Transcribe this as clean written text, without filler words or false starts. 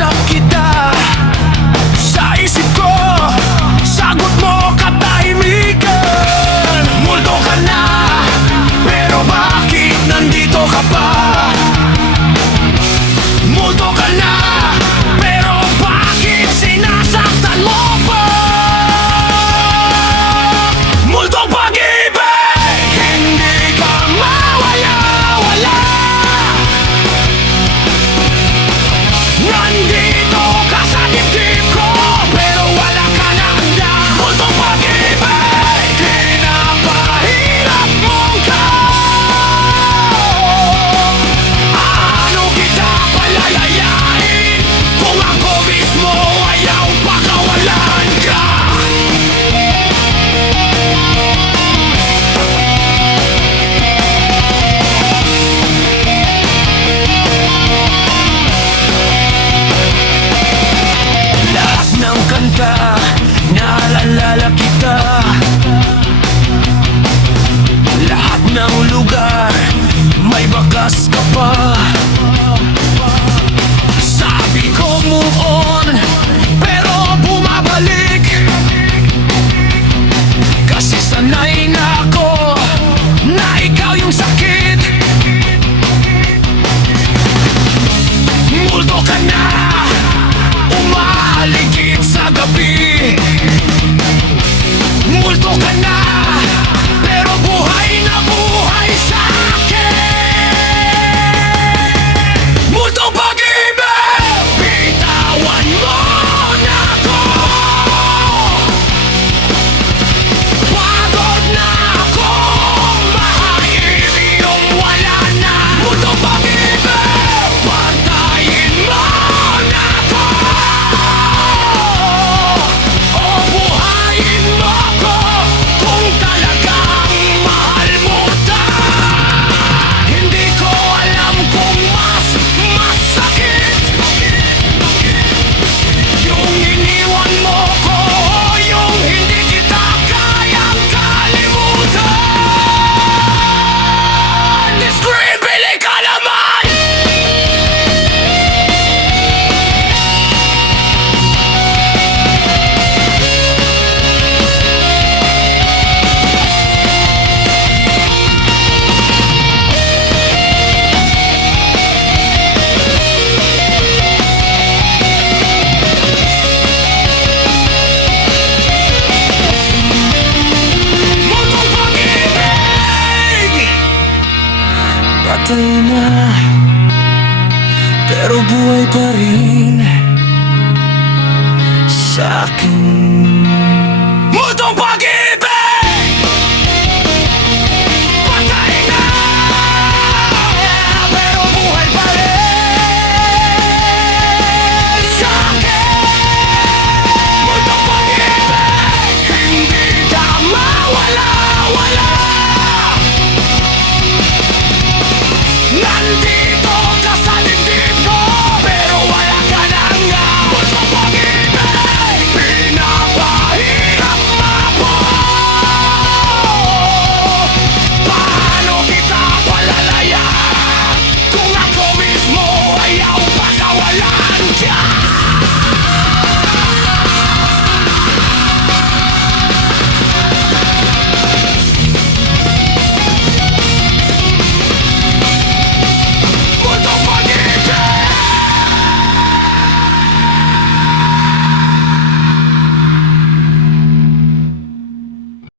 Kinausap kita sa isip ko, sagot mo katahimikan. Multo ka na, pero bakit nandito ka pa? Multo ka na, pero bakit sinasaktan mo pa? Multong pag-ibig, hindi ka mawala-wala. Nandito ka sa dibdib ko, pero wala ka na handa. Multong pag-ibig, pinapahirap mong ka. Ano kita palalayain kung ako mismo ayaw pakawalan ka? Lahat ng kanta, naalala kita. Lahat ng lugar, may bakas ka pa. Sabi ko move on, pero bumabalik. Kasi sanay na ako na ikaw yung sakit. Multo ka na, umaaligid sa gabi. Multo ka na, pero buhay na buhay sa akin. Multong pag-ibig, bitawan mo na ako. Pagod na ako, mahayin yung wala na. Multong pag-ibig, patayin mo na ako. O buhayin mo ako kung talagang mahal mo ta. Hindi ko alam kung mas masakit yung iniwan mo ko o yung hindi kita kayang kalimutan. Scribbly ka naman! Multong pag-ibig, patay na, pero buhay pa rin sa akin. Multong pag-ibig, patay na, pero buhay pa rin sa akin. Multong pag-ibig, hindi ka mawala-wala. Nandito